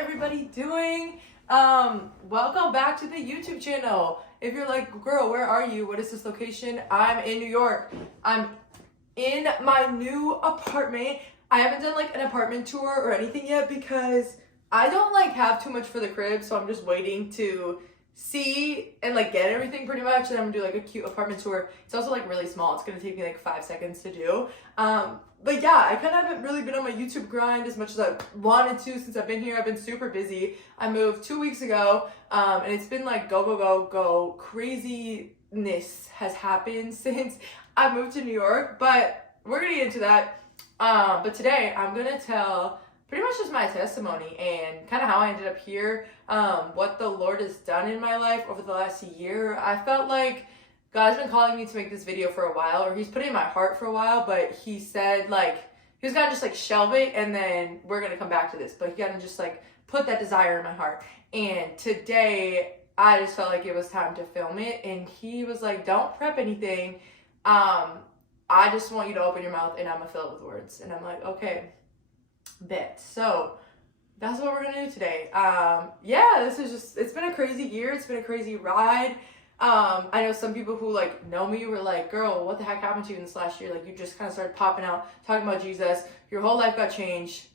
everybody doing? Welcome back to the YouTube channel. If you're like, girl, where are you? What is this location? I'm in New York. I'm in my new apartment. I haven't done like an apartment tour or anything yet because I don't like have too much for the crib, so I'm just waiting to see and like get everything pretty much, and I'm gonna do like a cute apartment tour. It's also like really small. It's gonna take me like 5 seconds to do. But yeah, I kind of haven't really been on my YouTube grind as much as I wanted to since I've been here. I've been super busy. I moved 2 weeks ago, and it's been like go. Craziness has happened since I moved to New York, but we're gonna get into that. But today I'm gonna tell pretty much just my testimony and kind of how I ended up here, what the Lord has done in my life over the last year. I felt like God's been calling me to make this video for a while, or he's put it in my heart for a while, but he said like, he was gonna just like shelve it and then we're gonna come back to this, but he gotta just like put that desire in my heart. And today I just felt like it was time to film it, and he was like, don't prep anything. I just want you to open your mouth and I'm gonna fill it with words. And I'm like, okay, bet. So that's what we're gonna do today. Yeah, this is just, it's been a crazy year. It's been a crazy ride. I know some people who like know me were like, girl, what the heck happened to you in this last year? Like, you just kind of started popping out, talking about Jesus. Your whole life got changed.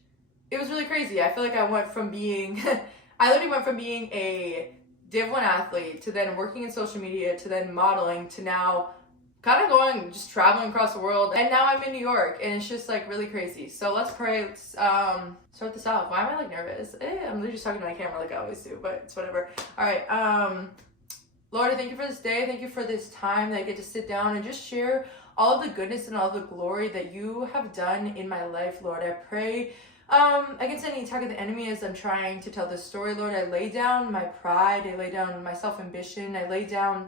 It was really crazy. I feel like I went from being, I literally went from being a Div 1 athlete to then working in social media to then modeling to now kind of going, just traveling across the world. And now I'm in New York, and it's just like really crazy. So let's pray. Let's start this off. Why am I like nervous? I'm literally just talking to my camera like I always do, but it's whatever. All right. Lord, I thank you for this day. Thank you for this time that I get to sit down and just share all of the goodness and all of the glory that you have done in my life, Lord. I pray against any attack of the enemy as I'm trying to tell this story, Lord. I lay down my pride. I lay down my self-ambition. I lay down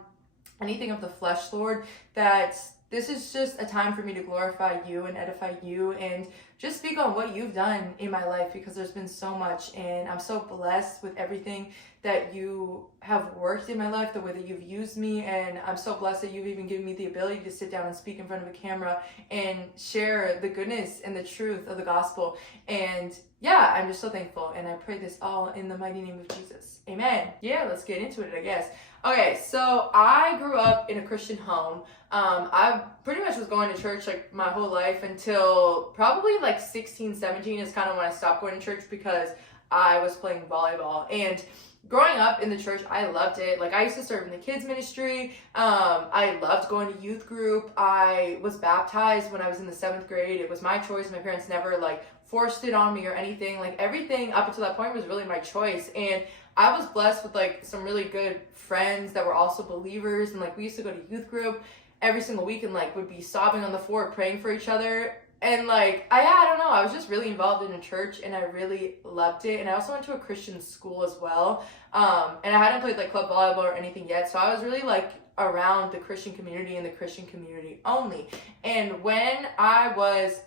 anything of the flesh, Lord, that this is just a time for me to glorify you and edify you and just speak on what you've done in my life, because there's been so much, and I'm so blessed with everything that you have worked in my life, the way that you've used me, and I'm so blessed that you've even given me the ability to sit down and speak in front of a camera and share the goodness and the truth of the gospel. And yeah, I'm just so thankful, and I pray this all in the mighty name of Jesus. Amen. Yeah, let's get into it, I guess. Okay, so I grew up in a Christian home. I pretty much was going to church like my whole life until probably like 16, 17 is kind of when I stopped going to church because I was playing volleyball. And growing up in the church, I loved it. Like, I used to serve in the kids ministry. I loved going to youth group. I was baptized when I was in the 7th grade. It was my choice. My parents never like forced it on me or anything. Like, everything up until that point was really my choice. And I was blessed with like some really good friends that were also believers, and like we used to go to youth group every single week and like would be sobbing on the floor praying for each other. And like I don't know, I was just really involved in a church and I really loved it. And I also went to a Christian school as well, and I hadn't played like club volleyball or anything yet, so I was really like around the Christian community and the Christian community only. And when I was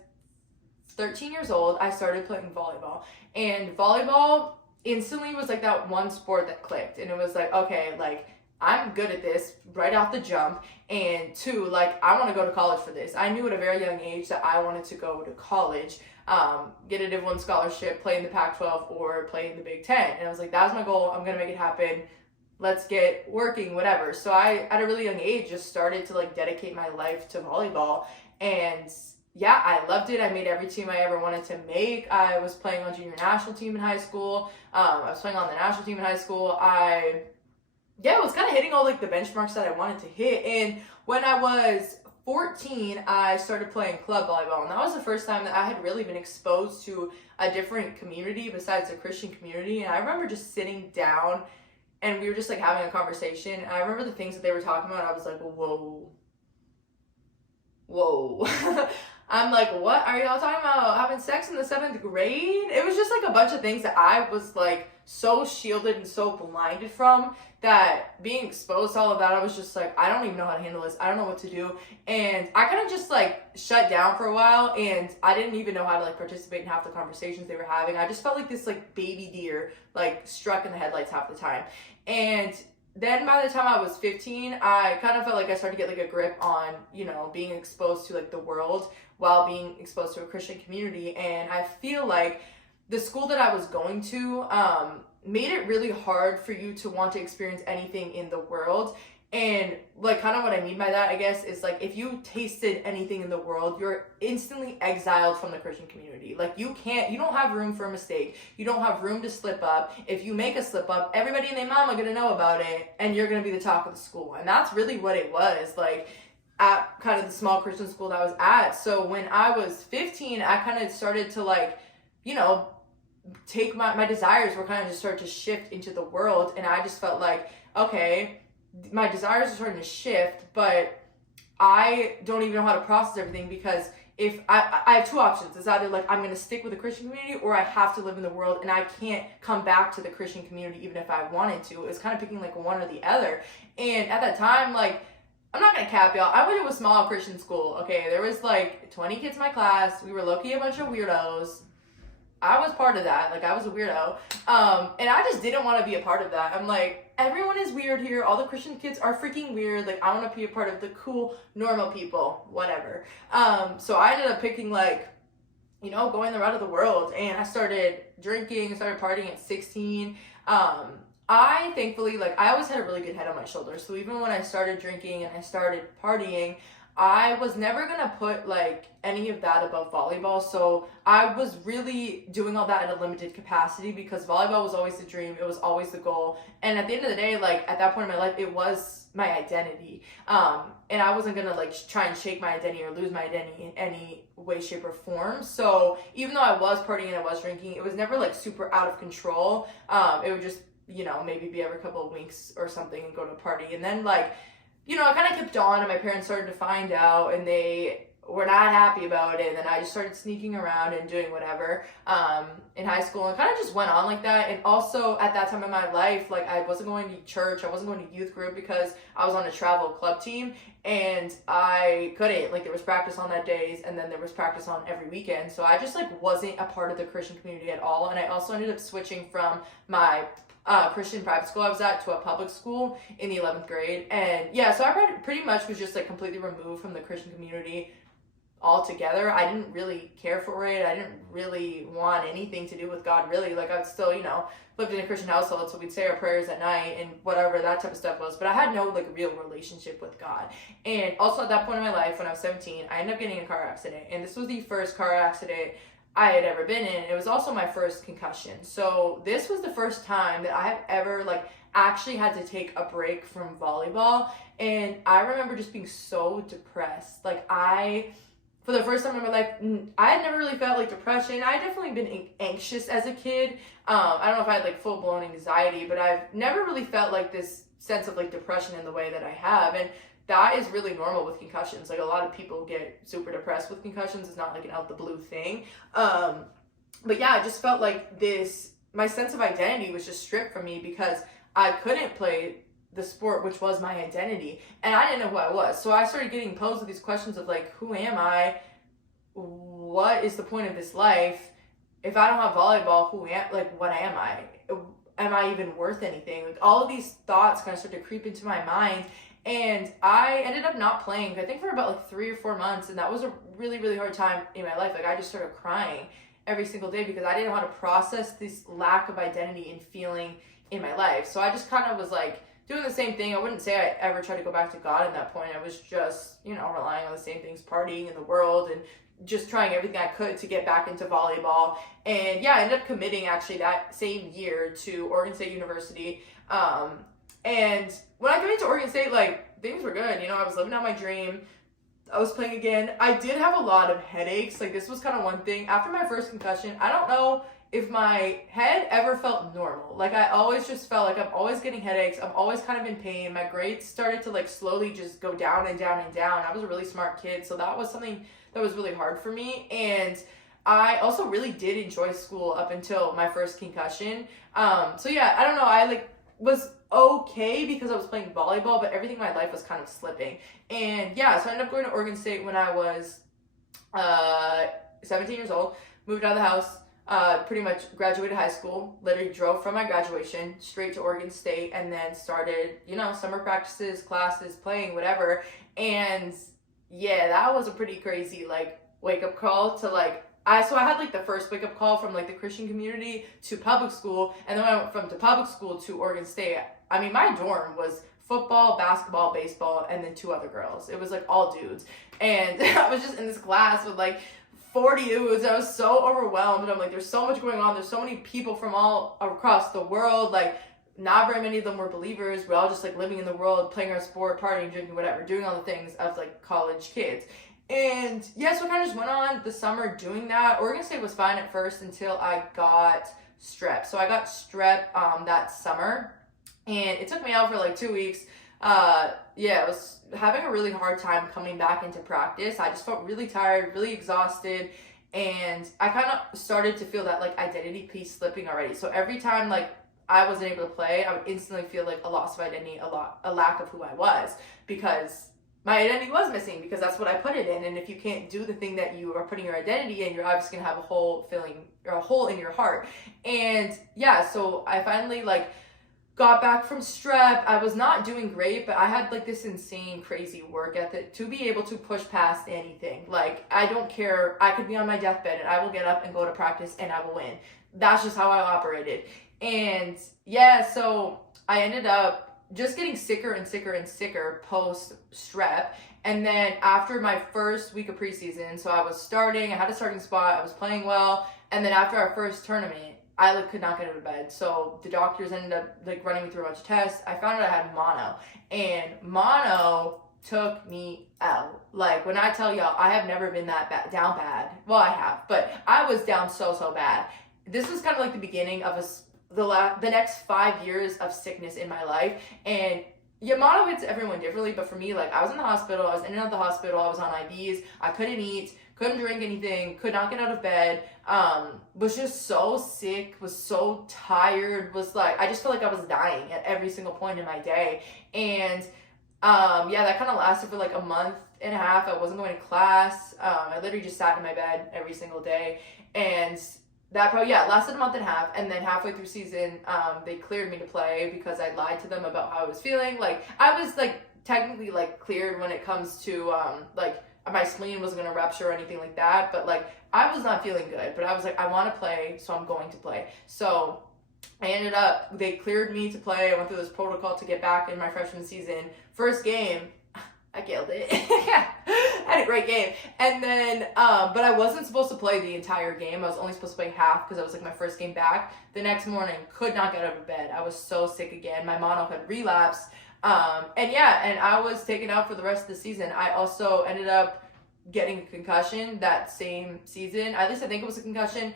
13 years old, I started playing volleyball, and volleyball instantly was like that one sport that clicked, and it was like, okay, like I'm good at this right off the jump, and two, like I want to go to college for this. I knew at a very young age that I wanted to go to college, get a Div 1 scholarship, play in the Pac-12 or play in the Big Ten, and I was like, that was my goal. I'm gonna make it happen. Let's get working, whatever. So I, at a really young age, just started to like dedicate my life to volleyball, and yeah, I loved it. I made every team I ever wanted to make. I was playing on junior national team in high school. I was playing on the national team in high school. I was kind of hitting all like the benchmarks that I wanted to hit. And when I was 14, I started playing club volleyball. And that was the first time that I had really been exposed to a different community besides the Christian community. And I remember just sitting down and we were just like having a conversation. And I remember the things that they were talking about. I was like, whoa. I'm like, what are y'all talking about? Having sex in the 7th grade? It was just like a bunch of things that I was like so shielded and so blinded from, that being exposed to all of that, I was just like, I don't even know how to handle this. I don't know what to do. And I kind of just like shut down for a while, and I didn't even know how to like participate in half the conversations they were having. I just felt like this like baby deer, like struck in the headlights half the time. And then by the time I was 15, I kind of felt like I started to get like a grip on, you know, being exposed to like the world while being exposed to a Christian community. And I feel like the school that I was going to made it really hard for you to want to experience anything in the world. And like kind of what I mean by that, I guess, is like if you tasted anything in the world, you're instantly exiled from the Christian community. Like you don't have room for a mistake. You don't have room to slip up. If you make a slip up, everybody and their mom are gonna know about it, and you're gonna be the talk of the school. And that's really what it was like at kind of the small Christian school that I was at. So when I was 15, I kind of started to like, you know, take my desires were kind of just start to shift into the world, and I just felt like, okay, my desires are starting to shift, but I don't even know how to process everything, because if I have two options. It's either like I'm going to stick with the Christian community, or I have to live in the world, and I can't come back to the Christian community even if I wanted to. It was kind of picking like one or the other. And at that time, like, I'm not going to cap y'all, I went to a small Christian school, okay? There was like 20 kids in my class. We were low-key a bunch of weirdos. I was part of that. Like, I was a weirdo. And I just didn't want to be a part of that. I'm like, everyone is weird here. All the Christian kids are freaking weird. Like, I want to be a part of the cool, normal people. Whatever. So I ended up picking, like, you know, going the route of the world. And I started drinking, started partying at 16. I thankfully, like, I always had a really good head on my shoulders. So even when I started drinking and I started partying, I was never going to put, like, any of that above volleyball. So I was really doing all that in a limited capacity, because volleyball was always the dream. It was always the goal. And at the end of the day, like, at that point in my life, it was my identity. And I wasn't going to, like, try and shake my identity or lose my identity in any way, shape, or form. So even though I was partying and I was drinking, it was never, like, super out of control. It would just, you know, maybe be every couple of weeks or something and go to a party. And then, like, you know, I kind of kept on, and my parents started to find out, and they were not happy about it. And then I just started sneaking around and doing whatever in high school, and kind of just went on like that. And also at that time in my life, like, I wasn't going to church, I wasn't going to youth group, because I was on a travel club team, and I couldn't, like, there was practice on that days, and then there was practice on every weekend. So I just, like, wasn't a part of the Christian community at all. And I also ended up switching from my Christian private school I was at to a public school in the 11th grade. And yeah, so I pretty much was just, like, completely removed from the Christian community altogether. I didn't really care for it. I didn't really want anything to do with God, really. Like, I'd still, you know, lived in a Christian household, so we'd say our prayers at night and whatever that type of stuff was, but I had no, like, real relationship with God. And also at that point in my life, when I was 17, I ended up getting in a car accident, and this was the first car accident I had ever been in. It was also my first concussion. So this was the first time that I have ever, like, actually had to take a break from volleyball. And I remember just being so depressed. Like, for the first time in my life, I had never really felt like depression. I had definitely been anxious as a kid. I don't know if I had, like, full-blown anxiety, but I've never really felt like this sense of, like, depression in the way that I have. And that is really normal with concussions. Like, a lot of people get super depressed with concussions. It's not like an out the blue thing. But yeah, I just felt like my sense of identity was just stripped from me, because I couldn't play the sport, which was my identity, and I didn't know who I was. So I started getting posed with these questions of, like, who am I? What is the point of this life? If I don't have volleyball, what am I? Am I even worth anything? Like, all of these thoughts kind of started to creep into my mind. And I ended up not playing, I think, for about, like, 3 or 4 months. And that was a really, really hard time in my life. Like, I just started crying every single day, because I didn't know how to process this lack of identity and feeling in my life. So I just kind of was, like, doing the same thing. I wouldn't say I ever tried to go back to God at that point. I was just, you know, relying on the same things, partying in the world, and just trying everything I could to get back into volleyball. And yeah, I ended up committing actually that same year to Oregon State University. And when I came into Oregon State, like, things were good. You know, I was living out my dream. I was playing again. I did have a lot of headaches. Like, this was kind of one thing. After my first concussion, I don't know if my head ever felt normal. Like, I always just felt like I'm always getting headaches. I'm always kind of in pain. My grades started to, like, slowly just go down and down and down. I was a really smart kid, so that was something that was really hard for me. And I also really did enjoy school up until my first concussion. So yeah, I don't know. I, like, was okay because I was playing volleyball, but everything in my life was kind of slipping. And yeah, so I ended up going to Oregon State when I was 17 years old, moved out of the house, pretty much graduated high school, literally drove from my graduation straight to Oregon State, and then started, you know, summer practices, classes, playing, whatever. And yeah, that was a pretty crazy, like, wake up call to, like, I had like the first wake up call from like the Christian community to public school, and then when I went from to public school to Oregon State, I mean, my dorm was football, basketball, baseball, and then 2 other girls. It was like all dudes. And I was just in this class with like 40 dudes. I was so overwhelmed. And I'm like, there's so much going on. There's so many people from all across the world. Like, not very many of them were believers. We're all just like living in the world, playing our sport, partying, drinking, whatever, doing all the things of like college kids. And yeah, so I kind of just went on the summer doing that. Oregon State was fine at first until I got strep. So I got strep that summer, and it took me out for like 2 weeks. I was having a really hard time coming back into practice. I just felt really tired, really exhausted, and I kind of started to feel that like identity piece slipping already. So every time like I wasn't able to play, I would instantly feel like a loss of identity, a lack of who I was, because my identity was missing, because that's what I put it in. And if you can't do the thing that you are putting your identity in, you're obviously gonna have a hole in your heart. And yeah, so I finally like got back from strep. I was not doing great, but I had like this insane, crazy work ethic to be able to push past anything. Like, I don't care. I could be on my deathbed and I will get up and go to practice and I will win. That's just how I operated. And yeah, so I ended up just getting sicker and sicker and sicker post strep. And then after my first week of preseason, so I had a starting spot, I was playing well. And then after our first tournament, I like could not get out of bed. So the doctors ended up like running me through a bunch of tests. I found out I had mono, and mono took me out. Like, when I tell y'all, I have never been that down bad. Well, I have, but I was down so bad. This was kind of like the beginning of the next 5 years of sickness in my life. And yeah, mono hits everyone differently, but for me, like, I was in the hospital, I was in and out of the hospital, I was on IVs, I couldn't eat, couldn't drink anything, could not get out of bed, was just so sick, was so tired, was like, I just felt like I was dying at every single point in my day. And that kind of lasted for like a month and a half. I wasn't going to class. I literally just sat in my bed every single day. And that probably, lasted a month and a half. And then halfway through season, they cleared me to play because I lied to them about how I was feeling. Like, I was like technically like cleared when it comes to like my spleen wasn't going to rupture or anything like that. But like, I was not feeling good, but I was like, I want to play, so I'm going to play. So they cleared me to play. I went through this protocol to get back in my freshman season. First game, I killed it. I had a great game. And then, but I wasn't supposed to play the entire game. I was only supposed to play half because it was like my first game back. The next morning, could not get out of bed. I was so sick again. My mono had relapsed. And I was taken out for the rest of the season. I also ended up getting a concussion that same season. At least I think it was a concussion.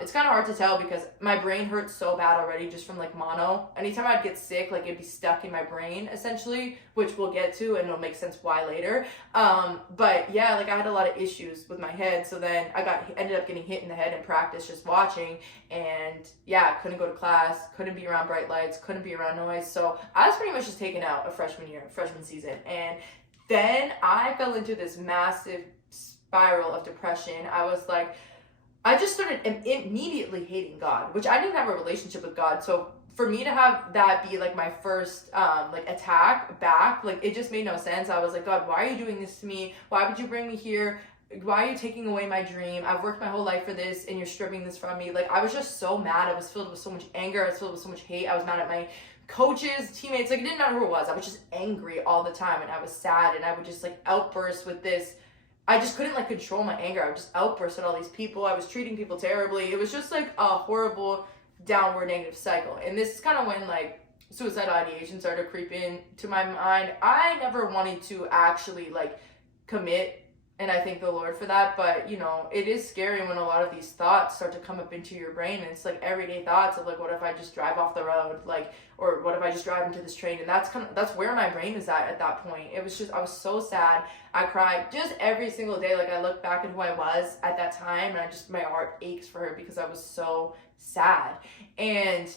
It's kind of hard to tell because my brain hurts so bad already just from like mono. Anytime I'd get sick, like, it'd be stuck in my brain essentially, which we'll get to and it'll make sense why later. But yeah, like, I had a lot of issues with my head. So then ended up getting hit in the head in practice just watching, and yeah, couldn't go to class, couldn't be around bright lights, couldn't be around noise. So I was pretty much just taken out of freshman season. And then I fell into this massive spiral of depression. I just started immediately hating God, which I didn't have a relationship with God. So for me to have that be like my first like attack back, like, it just made no sense. I was like, God, why are you doing this to me? Why would you bring me here? Why are you taking away my dream? I've worked my whole life for this and you're stripping this from me. Like, I was just so mad. I was filled with so much anger. I was filled with so much hate. I was mad at my coaches, teammates. Like, it didn't matter who it was. I was just angry all the time, and I was sad, and I would just like outburst with this. I just couldn't like control my anger. I would just outburst at all these people. I was treating people terribly. It was just like a horrible downward negative cycle. And this is kind of when like suicidal ideation started to creep in to my mind. I never wanted to actually like commit, and I thank the Lord for that. But, you know, it is scary when a lot of these thoughts start to come up into your brain, and it's like everyday thoughts of like, what if I just drive off the road? Like, or what if I just drive into this train? And that's where my brain is at that point. It was just, I was so sad. I cried just every single day. Like, I look back at who I was at that time, and my heart aches for her because I was so sad. And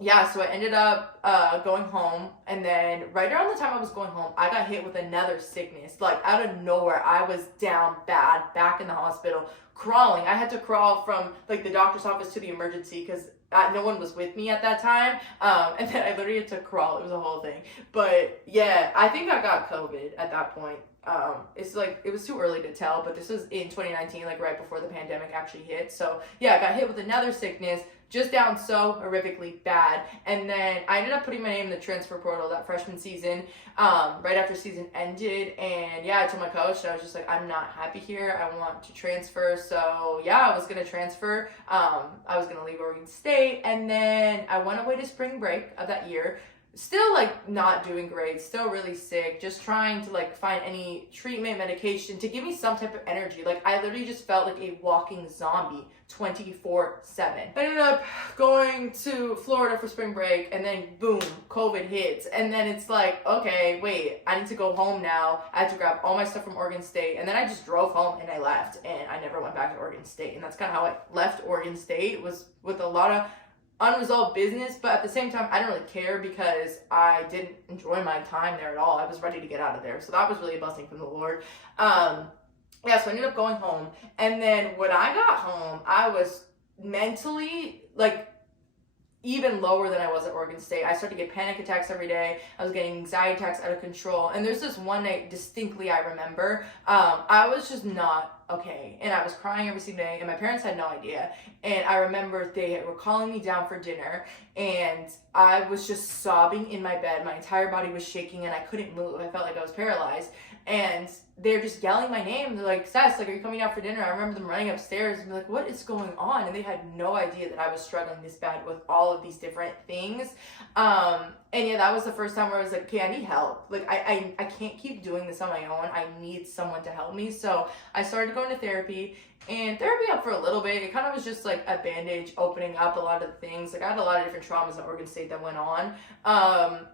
yeah, so I ended up going home, and then right around the time I was going home, I got hit with another sickness. Like out of nowhere, I was down bad, back in the hospital, crawling. I had to crawl from like the doctor's office to the emergency because no one was with me at that time. And then I literally had to crawl. It was a whole thing. But yeah, I think I got COVID at that point. It's like it was too early to tell, but this was in 2019, like right before the pandemic actually hit. So yeah, I got hit with another sickness, just down so horrifically bad. And then I ended up putting my name in the transfer portal that freshman season, right after season ended. And yeah, I told my coach, I was just like, I'm not happy here. I want to transfer. So yeah, I was going to transfer. I was going to leave Oregon State. And then I went away to spring break of that year. Still like not doing great, still really sick, just trying to like find any treatment, medication to give me some type of energy. Like I literally just felt like a walking zombie 24/7. I ended up going to Florida for spring break, and then boom, COVID hits. And then it's like, okay, wait, I need to go home now. I had to grab all my stuff from Oregon State, and then I just drove home and I left, and I never went back to Oregon State. And that's kind of how I left Oregon State, was with a lot of unresolved business, but at the same time I didn't really care because I didn't enjoy my time there at all. I was ready to get out of there, so that was really a blessing from the Lord. Yeah, so I ended up going home, and then when I got home, I was mentally like even lower than I was at Oregon State. I started to get panic attacks every day. I was getting anxiety attacks out of control. And there's this one night distinctly I remember, I was just not okay. And I was crying every single day, and my parents had no idea. And I remember they were calling me down for dinner, and I was just sobbing in my bed. My entire body was shaking, and I couldn't move. I felt like I was paralyzed. And they're just yelling my name. They're like, Sess, like, are you coming out for dinner? I remember them running upstairs and be like, what is going on? And they had no idea that I was struggling this bad with all of these different things. And yeah, that was the first time where I was like, okay, I need help. Like, I can't keep doing this on my own. I need someone to help me. So I started going to therapy, and therapy helped for a little bit. It kind of was just like a bandage opening up a lot of the things. Like I had a lot of different traumas at Oregon State that went on.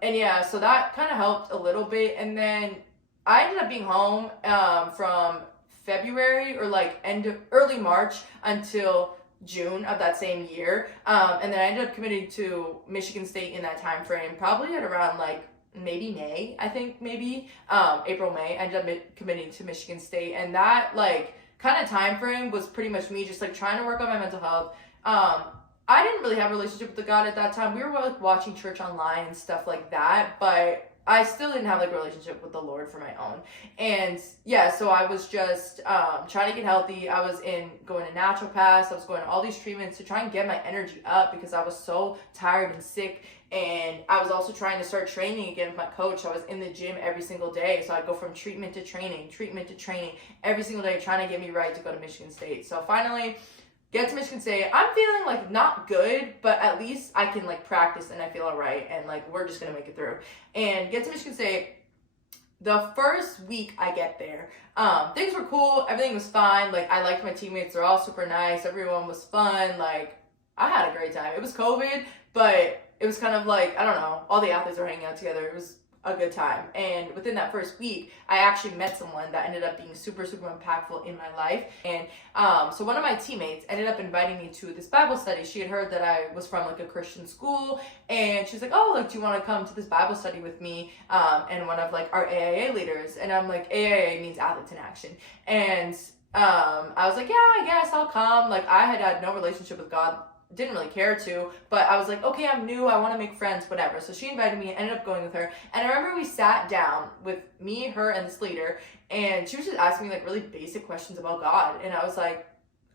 And yeah, so that kind of helped a little bit. And then I ended up being home from February or like early March until June of that same year. And then I ended up committing to Michigan State in that time frame, probably at around like maybe May, I think maybe April, May. I ended up committing to Michigan State, and that like kind of time frame was pretty much me just like trying to work on my mental health. I didn't really have a relationship with God at that time. We were like watching church online and stuff like that, but I still didn't have like a relationship with the Lord for my own. And yeah, so I was just trying to get healthy. I was going to naturopaths. I was going to all these treatments to try and get my energy up because I was so tired and sick. And I was also trying to start training again with my coach. I was in the gym every single day. So I'd go from treatment to training every single day, trying to get me right to go to Michigan State. So finally, get to Michigan State. I'm feeling like not good, but at least I can like practice and I feel all right. And like, we're just going to make it through. And get to Michigan State. The first week I get there, things were cool. Everything was fine. Like I liked my teammates. They're all super nice. Everyone was fun. Like I had a great time. It was COVID, but it was kind of like, I don't know, all the athletes were hanging out together. It was a good time. And within that first week, I actually met someone that ended up being super, super impactful in my life. And so one of my teammates ended up inviting me to this Bible study. She had heard that I was from like a Christian school, and she's like, oh, like, do you want to come to this Bible study with me and one of like our AIA leaders? And I'm like, AIA means Athletes in Action. And I was like, yeah, I guess I'll come. Like I had no relationship with God, didn't really care to, but I was like, okay, I'm new, I want to make friends, whatever. So she invited me, ended up going with her, and I remember we sat down with me, her, and this leader, and she was just asking me like really basic questions about God, and I was like,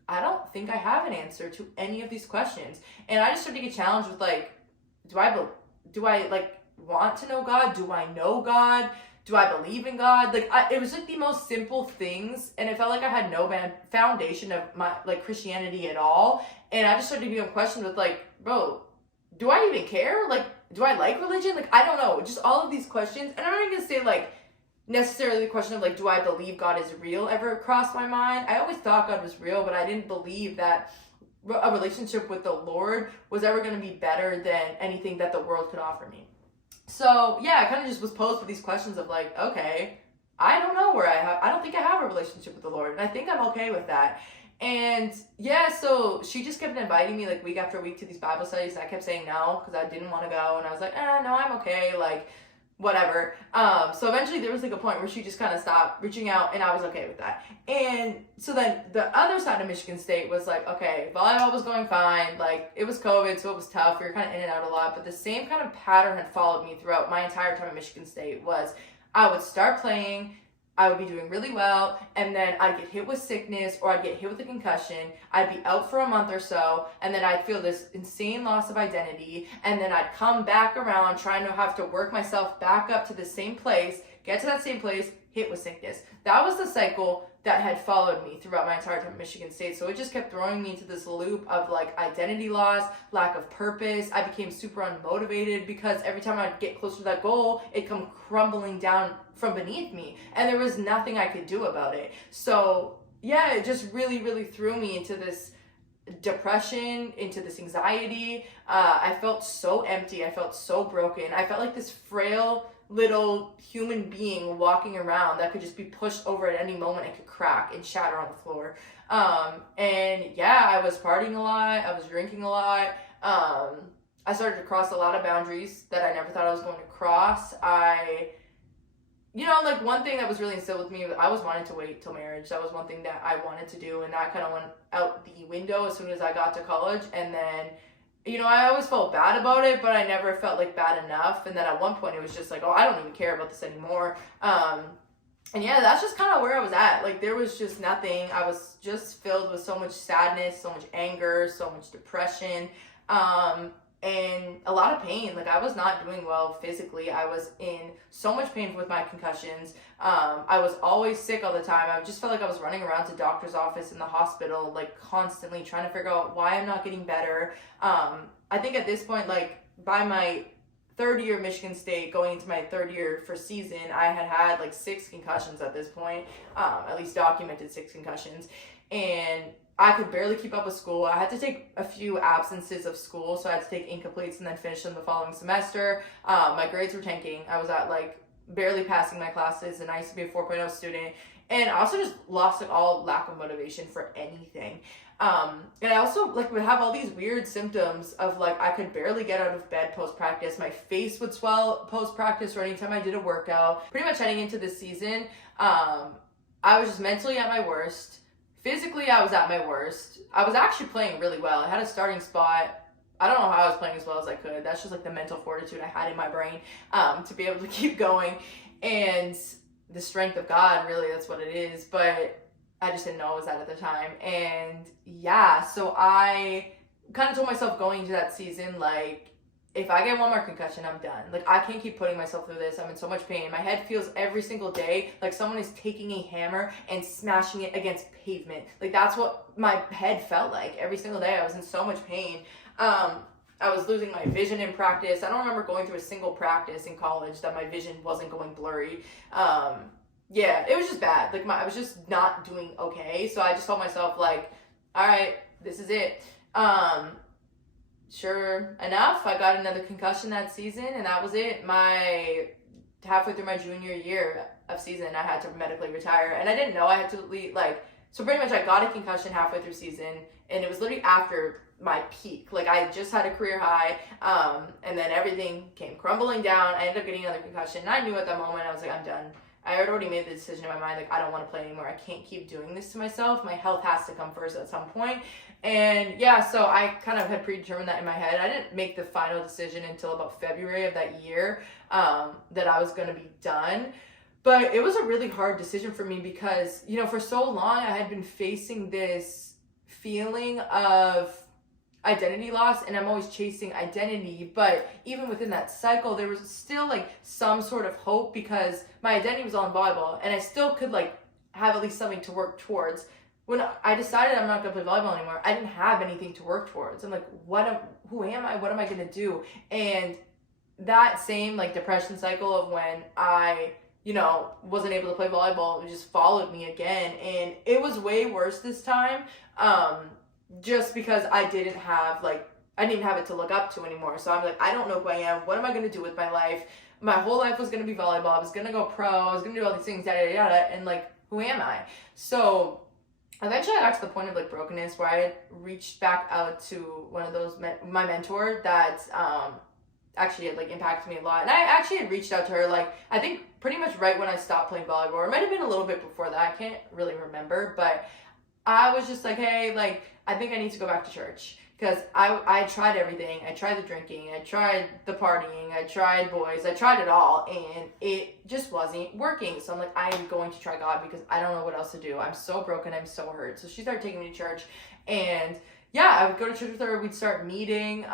I don't think I have an answer to any of these questions. And I just started to get challenged with like, do I like want to know God? Do I know God? Do I believe in God? Like, it was like the most simple things, and it felt like I had no foundation of my like Christianity at all. And I just started to be questioned with like, bro, do I even care? Like, do I like religion? Like, I don't know. Just all of these questions. And I'm not even gonna say like necessarily the question of like, do I believe God is real ever crossed my mind? I always thought God was real, but I didn't believe that a relationship with the Lord was ever gonna be better than anything that the world could offer me. So yeah, I kind of just was posed with these questions of like, okay, I don't know I don't think I have a relationship with the Lord, and I think I'm okay with that. And yeah, so she just kept inviting me like week after week to these Bible studies, and I kept saying no because I didn't want to go, and I was like, no, I'm okay, like whatever. So eventually there was like a point where she just kind of stopped reaching out, and I was okay with that. And so then the other side of Michigan State was like, okay, volleyball was going fine, like it was COVID, so it was tough, we were kind of in and out a lot, but the same kind of pattern had followed me throughout my entire time at Michigan State. Was I would start playing, I would be doing really well, and then I'd get hit with sickness or I'd get hit with a concussion. I'd be out for a month or so, and then I'd feel this insane loss of identity, and then I'd come back around trying to have to work myself back up to the same place, get to that same place, hit with sickness. That was the cycle that had followed me throughout my entire time at Michigan State. So it just kept throwing me into this loop of like identity loss, lack of purpose. I became super unmotivated because every time I'd get closer to that goal, it'd come crumbling down from beneath me, and there was nothing I could do about it. So yeah, it just really, really threw me into this depression, into this anxiety. I felt so empty. I felt so broken. I felt like this frail little human being walking around that could just be pushed over at any moment and could crack and shatter on the floor. And yeah, I was partying a lot. I was drinking a lot. I started to cross a lot of boundaries that I never thought I was going to cross. Like one thing that was really instilled with me, I was wanting to wait till marriage. That was one thing that I wanted to do, and that kind of went out the window as soon as I got to college. And then, I always felt bad about it, but I never felt like bad enough. And then at one point it was just like, oh, I don't even care about this anymore. And yeah, that's just kind of where I was at. Like there was just nothing. I was just filled with so much sadness, so much anger, so much depression. And a lot of pain. Like I was not doing well physically. I was in so much pain with my concussions. I was always sick all the time. I just felt like I was running around to doctor's office in the hospital, like constantly trying to figure out why I'm not getting better. I think at this point, like by my third year of Michigan State, going into my third year for season, I had like 6 concussions at this point, at least documented 6 concussions. And I could barely keep up with school. I had to take a few absences of school, so I had to take incompletes and then finish them the following semester. My grades were tanking. I was at like barely passing my classes, and I used to be a 4.0 student. And I also just lost like all lack of motivation for anything. And I also like would have all these weird symptoms of like I could barely get out of bed post practice. My face would swell post practice or anytime I did a workout. Pretty much heading into this season, I was just mentally at my worst. Physically, I was at my worst. I was actually playing really well. I had a starting spot. I don't know how I was playing as well as I could. That's just like the mental fortitude I had in my brain to be able to keep going. And the strength of God, really, that's what it is. But I just didn't know it was that at the time. And yeah, so I kind of told myself going into that season, like, if I get one more concussion, I'm done. Like, I can't keep putting myself through this. I'm in so much pain. My head feels every single day like someone is taking a hammer and smashing it against pavement. Like, that's what my head felt like every single day. I was in so much pain. I was losing my vision in practice. I don't remember going through a single practice in college that my vision wasn't going blurry. Yeah, it was just bad. Like, I was just not doing okay. So I just told myself, like, all right, this is it. Sure enough, I got another concussion that season, and that was it. Halfway through my junior year of season, I had to medically retire, and I didn't know I had to leave. So pretty much I got a concussion halfway through season, and it was literally after my peak. Like, I just had a career high, and then everything came crumbling down. I ended up getting another concussion, and I knew at that moment, I was like, I'm done. I had already made the decision in my mind, like, I don't want to play anymore. I can't keep doing this to myself. My health has to come first at some point. And yeah, so I kind of had predetermined that in my head. I didn't make the final decision until about February of that year that I was going to be done. But it was a really hard decision for me because, for so long I had been facing this feeling of identity loss, and I'm always chasing identity. But even within that cycle, there was still like some sort of hope because my identity was all in volleyball, and I still could like have at least something to work towards. When I decided I'm not going to play volleyball anymore, I didn't have anything to work towards. I'm like, who am I? What am I going to do? And that same like depression cycle of when I, wasn't able to play volleyball, it just followed me again. And it was way worse this time. Just because I didn't have it to look up to anymore. So I'm like, I don't know who I am. What am I going to do with my life? My whole life was going to be volleyball. I was going to go pro. I was going to do all these things, yada, yada, yada. And like, who am I? So eventually I got to the point of like brokenness where I reached back out to one of those my mentor that actually had like impacted me a lot, and I actually had reached out to her like I think pretty much right when I stopped playing volleyball, or it might have been a little bit before that, I can't really remember, but I was just like, hey, like I think I need to go back to church. Because I tried everything. I tried the drinking, I tried the partying, I tried boys, I tried it all, and it just wasn't working. So I'm like, I'm going to try God because I don't know what else to do. I'm so broken, I'm so hurt. So she started taking me to church, and yeah, I would go to church with her, we'd start meeting.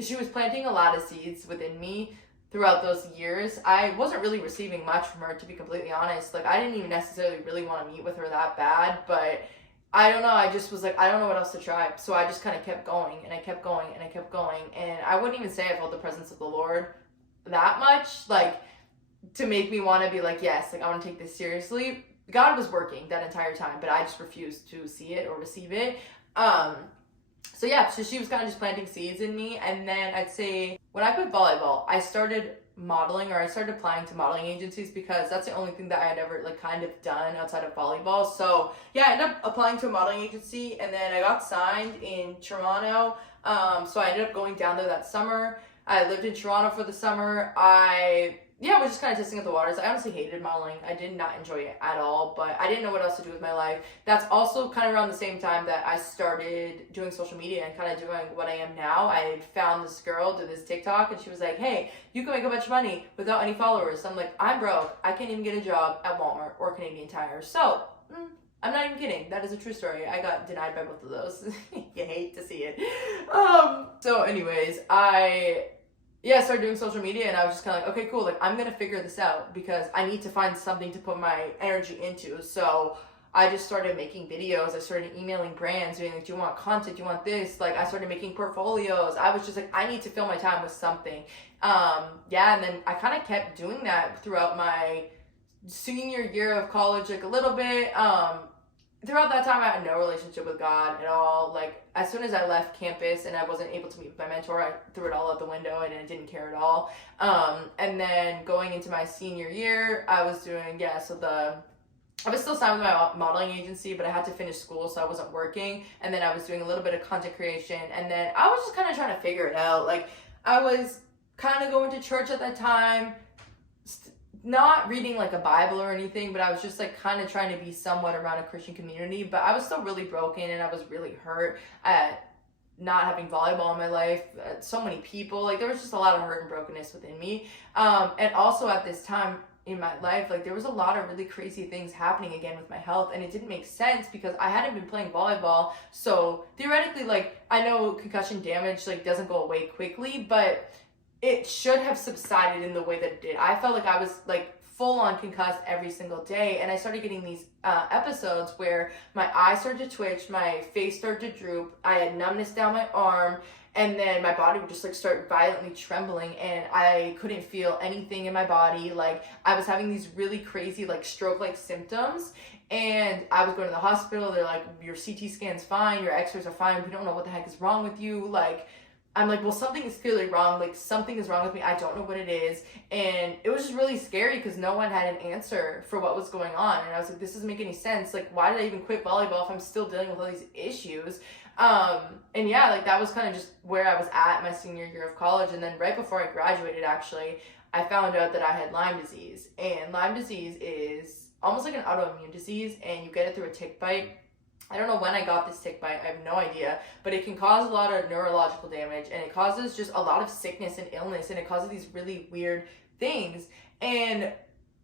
She was planting a lot of seeds within me throughout those years. I wasn't really receiving much from her, to be completely honest. Like, I didn't even necessarily really want to meet with her that bad, but I don't know, I just was like, I don't know what else to try. So I just kind of kept going, and I kept going, and I kept going. And I wouldn't even say I felt the presence of the Lord that much, like, to make me want to be like, yes, like, I want to take this seriously. God was working that entire time, but I just refused to see it or receive it. So yeah, so she was kind of just planting seeds in me. And then I'd say when I quit volleyball, I started modeling, or I started applying to modeling agencies because that's the only thing that I had ever like kind of done outside of volleyball. So yeah, I ended up applying to a modeling agency, and then I got signed in Toronto. So I ended up going down there that summer. I lived in Toronto for the summer. I was just kind of testing out the waters. I honestly hated modeling. I did not enjoy it at all, but I didn't know what else to do with my life. That's also kind of around the same time that I started doing social media and kind of doing what I am now. I found this girl, did this TikTok, and she was like, hey, you can make a bunch of money without any followers. So I'm like, I'm broke. I can't even get a job at Walmart or Canadian Tire. So, I'm not even kidding. That is a true story. I got denied by both of those. You hate to see it. So anyways, I started doing social media, and I was just kind of like, okay, cool, like, I'm going to figure this out because I need to find something to put my energy into. So I just started making videos. I started emailing brands, being like, do you want content? Do you want this? Like, I started making portfolios. I was just like, I need to fill my time with something. And then I kind of kept doing that throughout my senior year of college, like a little bit. Throughout that time, I had no relationship with God at all. Like, as soon as I left campus and I wasn't able to meet with my mentor, I threw it all out the window and I didn't care at all. And then going into my senior year, I was doing, I was still signed with my modeling agency, but I had to finish school, so I wasn't working. And then I was doing a little bit of content creation. And then I was just kind of trying to figure it out. Like, I was kind of going to church at that time, not reading like a Bible or anything, but I was just like kind of trying to be somewhat around a Christian community. But I was still really broken, and I was really hurt at not having volleyball in my life. So many people, like, there was just a lot of hurt and brokenness within me. And also at this time in my life, like, there was a lot of really crazy things happening again with my health, and it didn't make sense because I hadn't been playing volleyball. So theoretically, like, I know concussion damage like doesn't go away quickly, but it should have subsided in the way that it did. I felt like I was like full on concussed every single day, and I started getting these episodes where my eyes started to twitch, my face started to droop, I had numbness down my arm, and then my body would just like start violently trembling, and I couldn't feel anything in my body. Like, I was having these really crazy like stroke-like symptoms, and I was going to the hospital. They're like, your CT scan's fine, your x-rays are fine, we don't know what the heck is wrong with you. Like, I'm like, well, something is clearly wrong. Like, something is wrong with me. I don't know what it is. And it was just really scary because no one had an answer for what was going on. And I was like, this doesn't make any sense. Like, why did I even quit volleyball if I'm still dealing with all these issues? Like, that was kind of just where I was at my senior year of college. And then right before I graduated, actually, I found out that I had Lyme disease. And Lyme disease is almost like an autoimmune disease, and you get it through a tick bite. I don't know when I got this tick bite, I have no idea, but it can cause a lot of neurological damage, and it causes just a lot of sickness and illness, and it causes these really weird things. And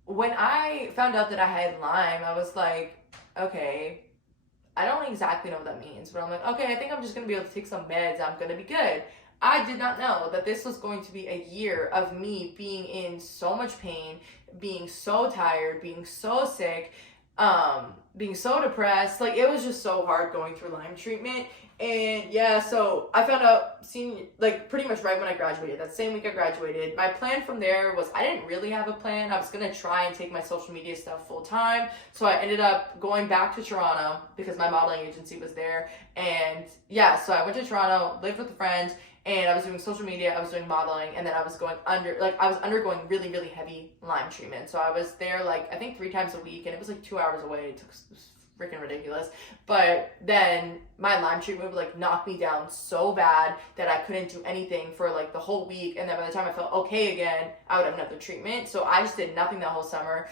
when I found out that I had Lyme, I was like, okay, I don't exactly know what that means, but I'm like, okay, I think I'm just going to be able to take some meds, I'm going to be good. I did not know that this was going to be a year of me being in so much pain, being so tired, being so sick, being so depressed. Like, it was just so hard going through Lyme treatment. And so I found out pretty much right when I graduated, that same week I graduated. My plan from there was, I didn't really have a plan. I was going to try and take my social media stuff full time. So I ended up going back to Toronto because my modeling agency was there. And so I went to Toronto, lived with a friend, and I was doing social media, I was doing modeling, and then I was undergoing really, really heavy Lyme treatment. So I was there, like, I think 3 times a week, and it was like 2 hours away. It was freaking ridiculous. But then my Lyme treatment would like knock me down so bad that I couldn't do anything for like the whole week. And then by the time I felt okay again, I would have another treatment. So I just did nothing that whole summer.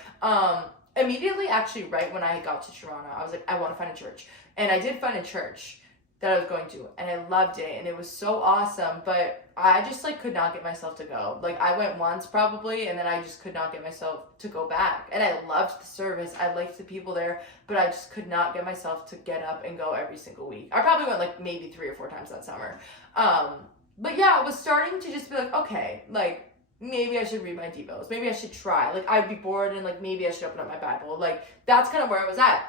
Immediately, actually, right when I got to Toronto, I was like, I want to find a church. And I did find a church that I was going to, and I loved it, and it was so awesome, but I just like could not get myself to go. Like I went once probably, and then I just could not get myself to go back. And I loved the service, I liked the people there, but I just could not get myself to get up and go every single week. I probably went like maybe 3 or 4 times that summer. But yeah, I was starting to just be like, okay, like maybe I should read my devos, maybe I should try. Like I'd be bored, and like maybe I should open up my Bible. Like that's kind of where I was at.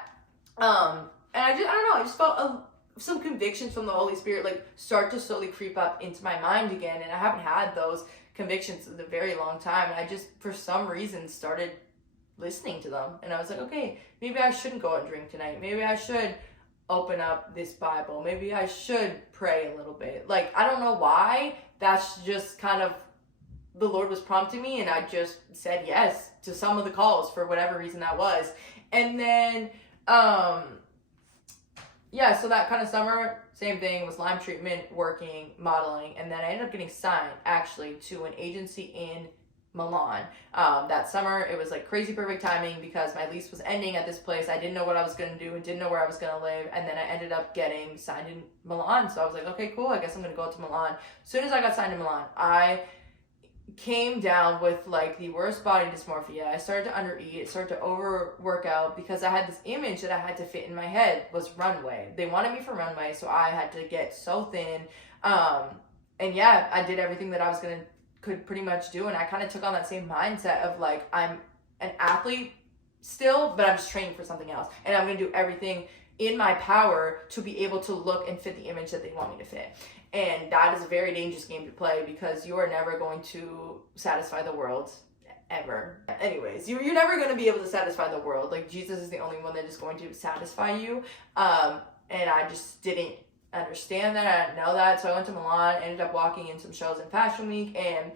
And I don't know, I just felt some convictions from the Holy Spirit like start to slowly creep up into my mind again, and I haven't had those convictions in a very long time, and I just for some reason started listening to them, and I was like, okay, maybe I shouldn't go out and drink tonight, maybe I should open up this Bible, maybe I should pray a little bit. Like I don't know why, that's just kind of the Lord was prompting me, and I just said yes to some of the calls for whatever reason that was. And then yeah, so that kind of summer, same thing, was Lyme treatment, working, modeling, and then I ended up getting signed, actually, to an agency in Milan. That summer, it was like crazy perfect timing because my lease was ending at this place. I didn't know what I was going to do and didn't know where I was going to live, and then I ended up getting signed in Milan, so I was like, okay, cool, I guess I'm going to go to Milan. As soon as I got signed in Milan, I came down with like the worst body dysmorphia. I started to undereat, started to overwork out because I had this image that I had to fit in my head was runway. They wanted me for runway, so I had to get so thin. And yeah, I did everything that I was could pretty much do, and I kind of took on that same mindset of like, I'm an athlete still, but I'm just training for something else, and I'm gonna do everything in my power to be able to look and fit the image that they want me to fit. And that is a very dangerous game to play because you are never going to satisfy the world, ever. Anyways, you're never going to be able to satisfy the world. Like, Jesus is the only one that is going to satisfy you. And I just didn't understand that. I didn't know that. So I went to Milan, ended up walking in some shows in Fashion Week. And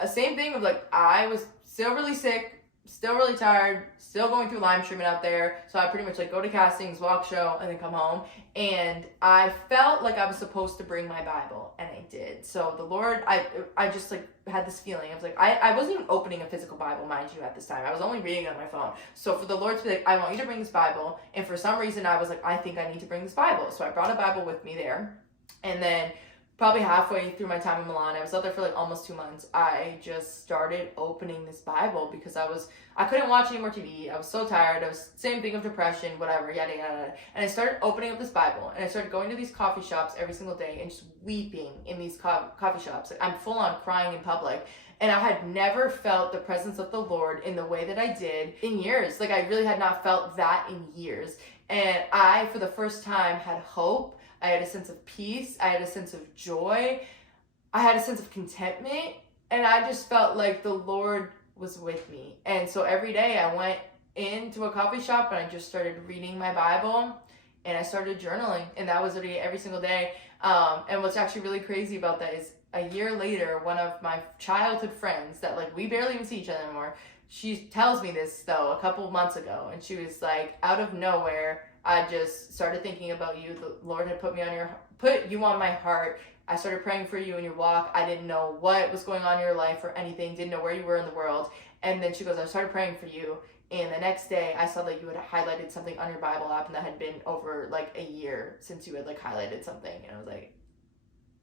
a same thing of like, I was still really sick, still really tired, still going through Lyme treatment out there. So I pretty much like go to castings, walk show, and then come home. And I felt like I was supposed to bring my Bible, and I did. So the Lord, I just like had this feeling. I was like, I wasn't even opening a physical Bible, mind you, at this time. I was only reading it on my phone. So for the Lord to be like, I want you to bring this Bible. And for some reason I was like, I think I need to bring this Bible. So I brought a Bible with me there. And then probably halfway through my time in Milan, I was out there for like almost 2 months, I just started opening this Bible because I couldn't watch any more TV. I was so tired. I was same thing of depression, whatever, yada, yada, yada. And I started opening up this Bible, and I started going to these coffee shops every single day and just weeping in these coffee shops. Like, I'm full on crying in public. And I had never felt the presence of the Lord in the way that I did in years. Like, I really had not felt that in years. And I, for the first time, had hope. I had a sense of peace. I had a sense of joy. I had a sense of contentment. And I just felt like the Lord was with me. And so every day I went into a coffee shop and I just started reading my Bible and I started journaling. And that was every single day. And what's actually really crazy about that is a year later, one of my childhood friends that like we barely even see each other anymore, she tells me this though a couple of months ago. And she was like, out of nowhere, I just started thinking about you. The Lord had put you on my heart. I started praying for you in your walk. I didn't know what was going on in your life or anything. Didn't know where you were in the world. And then she goes, I started praying for you. And the next day I saw that you had highlighted something on your Bible app, and that had been over like a year since you had like highlighted something. And I was like,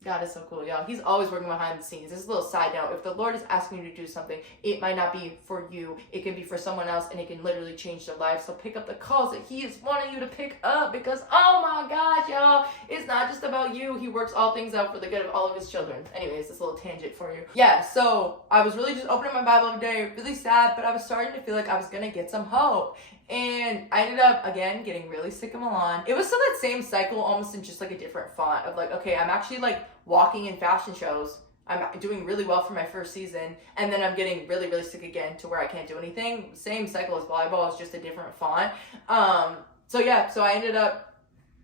God is so cool, y'all. He's always working behind the scenes. This is a little side note. If the Lord is asking you to do something, it might not be for you. It can be for someone else, and it can literally change their life. So pick up the calls that he is wanting you to pick up, because, oh my gosh, y'all, it's not just about you. He works all things out for the good of all of his children. Anyways, this little tangent for you. Yeah, so I was really just opening my Bible every day, really sad, but I was starting to feel like I was going to get some hope. And I ended up, again, getting really sick in Milan. It was still that same cycle, almost in just like a different font of like, okay, I'm actually like walking in fashion shows. I'm doing really well for my first season. And then I'm getting really, really sick again to where I can't do anything. Same cycle as volleyball, it's just a different font. So I ended up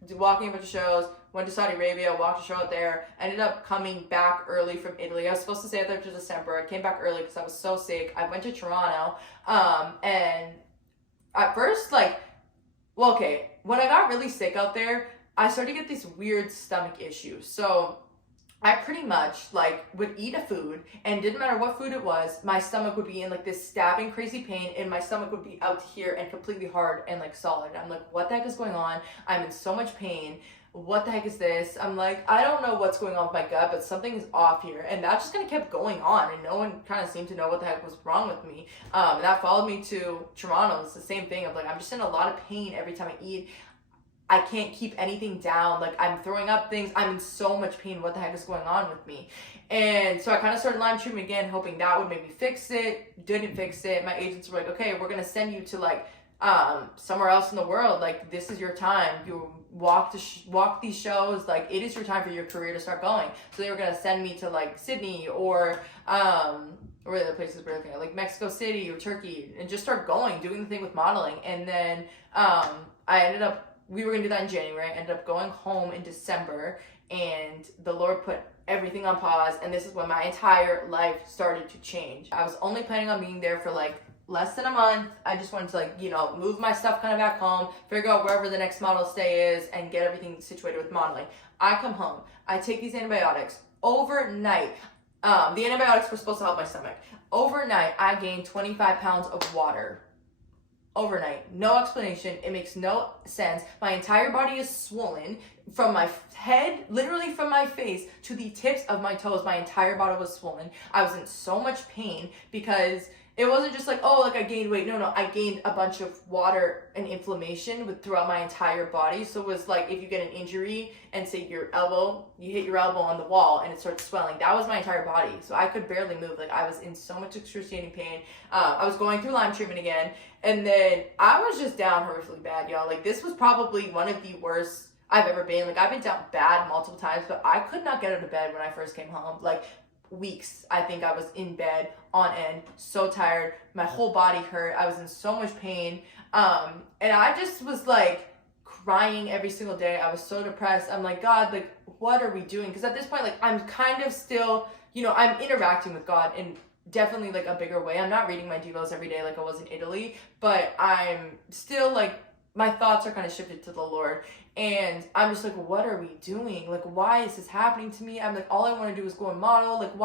walking a bunch of shows, went to Saudi Arabia, walked a show out there, ended up coming back early from Italy. I was supposed to stay out there till December. I came back early because I was so sick. I went to Toronto, and at first, when I got really sick out there, I started to get these weird stomach issues. So I pretty much like would eat a food, and didn't matter what food it was, my stomach would be in like this stabbing crazy pain, and my stomach would be out here and completely hard and like solid. I'm like, what the heck is going on? I'm in so much pain. What the heck is this? I'm like, I don't know what's going on with my gut, but something is off here. And that just kind of kept going on, and no one kind of seemed to know what the heck was wrong with me. And that followed me to Toronto. It's the same thing. I'm like, I'm just in a lot of pain every time I eat. I can't keep anything down. Like, I'm throwing up things. I'm in so much pain. What the heck is going on with me? And so I kind of started Lyme treatment again, hoping that would maybe fix it. Didn't fix it. My agents were like, okay, we're going to send you to like somewhere else in the world. Like, this is your time. You walk these shows. Like, it is your time for your career to start going. So they were going to send me to like Sydney or where are the places we're looking at, like Mexico City or Turkey, and just start doing the thing with modeling. And then we were going to do that in January. I ended up going home in December, and the Lord put everything on pause, and this is when my entire life started to change. I was only planning on being there for like less than a month. I just wanted to like, move my stuff kind of back home, figure out wherever the next model stay is, and get everything situated with modeling. I come home, I take these antibiotics. Overnight, the antibiotics were supposed to help my stomach. Overnight, I gained 25 pounds of water. Overnight. No explanation. It makes no sense. My entire body is swollen from my head, literally from my face to the tips of my toes. My entire body was swollen. I was in so much pain because it wasn't just like, oh, like I gained weight. No, I gained a bunch of water and inflammation throughout my entire body. So it was like if you get an injury and say you hit your elbow on the wall and it starts swelling. That was my entire body. So I could barely move. Like, I was in so much excruciating pain. I was going through Lyme treatment again. And then I was just down horrifically bad, y'all. Like, this was probably one of the worst I've ever been. Like, I've been down bad multiple times, but I could not get out of bed when I first came home. Like, weeks, I think I was in bed on end, so tired. My whole body hurt. I was in so much pain. And I just was like crying every single day. I was so depressed. I'm like, God, like, what are we doing? Because at this point, like, I'm kind of still, I'm interacting with God in definitely like a bigger way. I'm not reading my devos every day like I was in Italy, but I'm still like, my thoughts are kind of shifted to the Lord. And I'm just like, what are we doing? Like, why is this happening to me? I'm like, all I want to do is go and model. Like,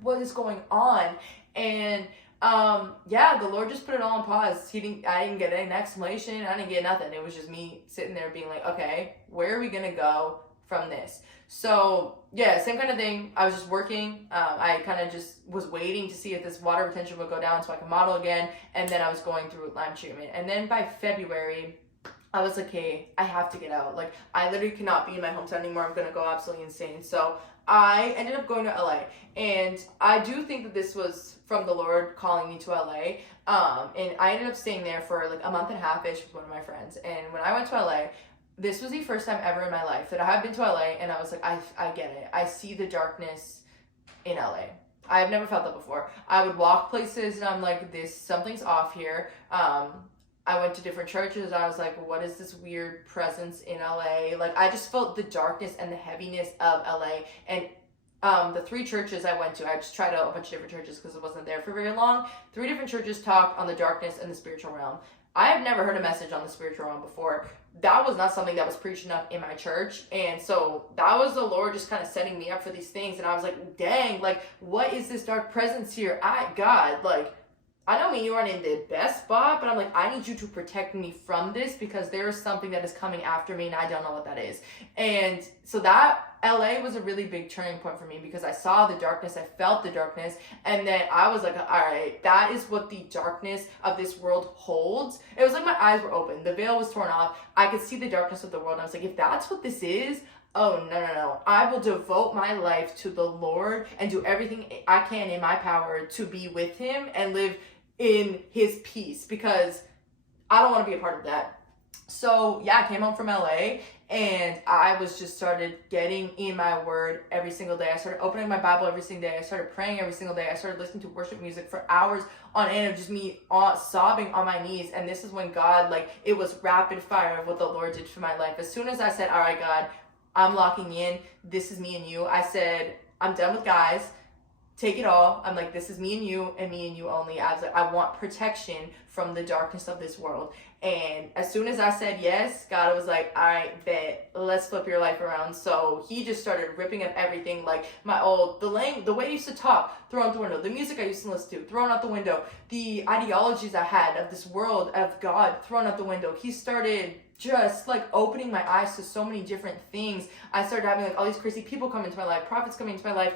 what is going on? And the Lord just put it all on pause. I didn't get an explanation. I didn't get nothing. It was just me sitting there being like, okay, where are we going to go from this? So yeah, same kind of thing. I was just working. I kind of just was waiting to see if this water retention would go down so I could model again. And then I was going through Lyme treatment. And then by February, I was like, hey, I have to get out. Like, I literally cannot be in my hometown anymore. I'm going to go absolutely insane. So I ended up going to LA. And I do think that this was from the Lord calling me to LA. And I ended up staying there for like a month and a half-ish with one of my friends. And when I went to LA, this was the first time ever in my life that I have been to LA, and I was like, I get it. I see the darkness in LA. I've never felt that before. I would walk places and I'm like, something's off here. I went to different churches. I was like, what is this weird presence in LA? Like, I just felt the darkness and the heaviness of LA. And the 3 churches I went to, I just tried out a bunch of different churches because it wasn't there for very long. 3 different churches talked on the darkness and the spiritual realm. I have never heard a message on the spiritual realm before. That was not something that was preached enough in my church. And so that was the Lord just kind of setting me up for these things. And I was like, dang, like, what is this dark presence here? God, like, I don't mean you aren't in the best spot, but I'm like, I need you to protect me from this because there is something that is coming after me and I don't know what that is. And so that LA was a really big turning point for me because I saw the darkness, I felt the darkness, and then I was like, all right, that is what the darkness of this world holds. It was like my eyes were open. The veil was torn off. I could see the darkness of the world. And I was like, if that's what this is, oh, no. I will devote my life to the Lord and do everything I can in my power to be with him and live in his peace because I don't want to be a part of that. So yeah, I came home from LA and I was just started getting in my word every single day. I started opening my Bible every single day. I started praying every single day. I started listening to worship music for hours on end of just me sobbing on my knees. And this is when God, like, it was rapid fire of what the Lord did for my life. As soon as I said, all right, God, I'm locking in. This is me and you. I said, I'm done with guys. take it all. I'm like, this is me and me and you only. I was like, I want protection from the darkness of this world. And as soon as I said yes, God was like, all right, bet, let's flip your life around. So he just started ripping up everything, like the way I used to talk, thrown out the window, the music I used to listen to, thrown out the window, the ideologies I had of this world, of God, thrown out the window. He started just like opening my eyes to so many different things. I started having like all these crazy people come into my life, prophets coming into my life,